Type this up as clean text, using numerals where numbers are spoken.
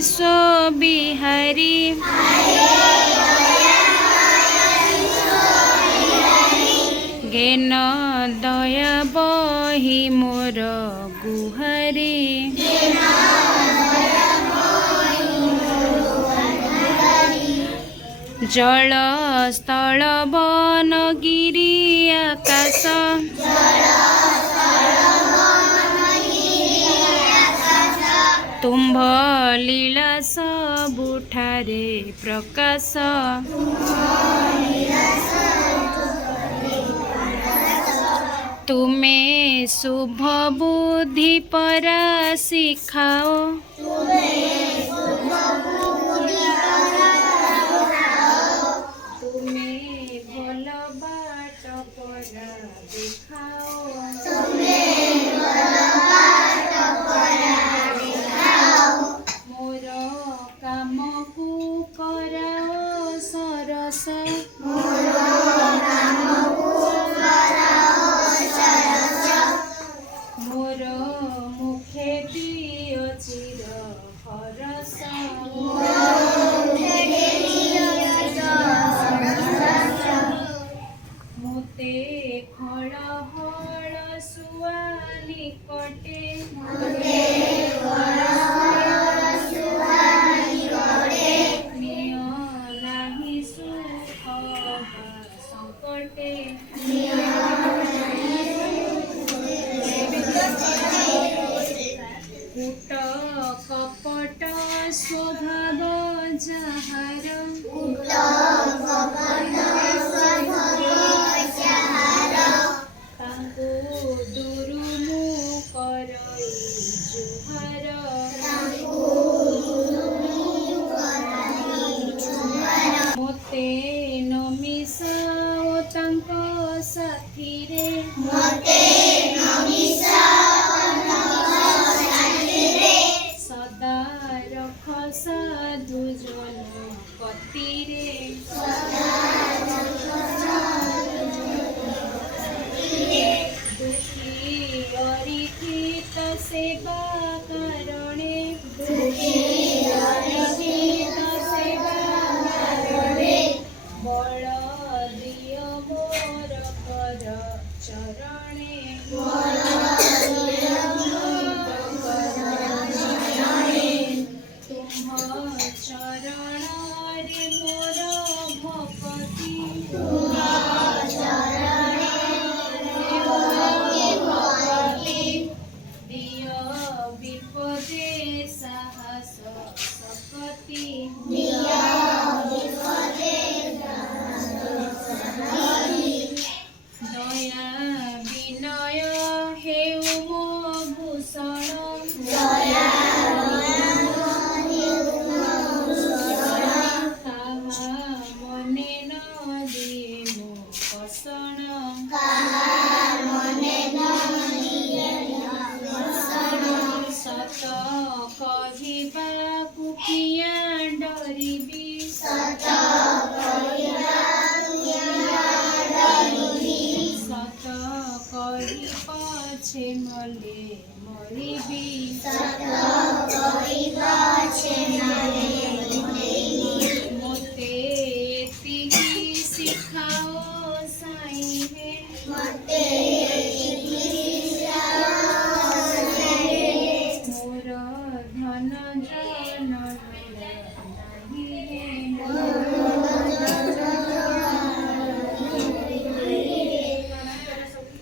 विश्व बिहारी ज्ञान दया बही मोर गुहारी जल स्थल वन गिरी आकाश तुम्भ लीला सबुठारे प्रकाश तुमे शुभ बुद्धि परा शिखाओ तुमे भल बाट परा देखाओ मोर काम को कराओ सरस मोर मुखे दियो चिर हरस मोते खड़ हल सुआ निकटे निय नाही सुख संकटे कूट कपट स्वभाव जाहार तांको दूरु मु करई जुहार मोते नमिसाओ तांको साथी रे सदा रख साधु जन कतिरे दुखी अरिथित सेवा कारणे बल दिय मोर कर चरणे तुम चरण रे मोर भक्ति दिय विपदे साहस शक्ति दया विनय हेउ मो भूषण ताहा मने न दिए मो कषण सत कहबाकु किया डरिबी सत कही पछे मले मरिबी मोते एतिकी शिखाओ साई हे मोर धन जन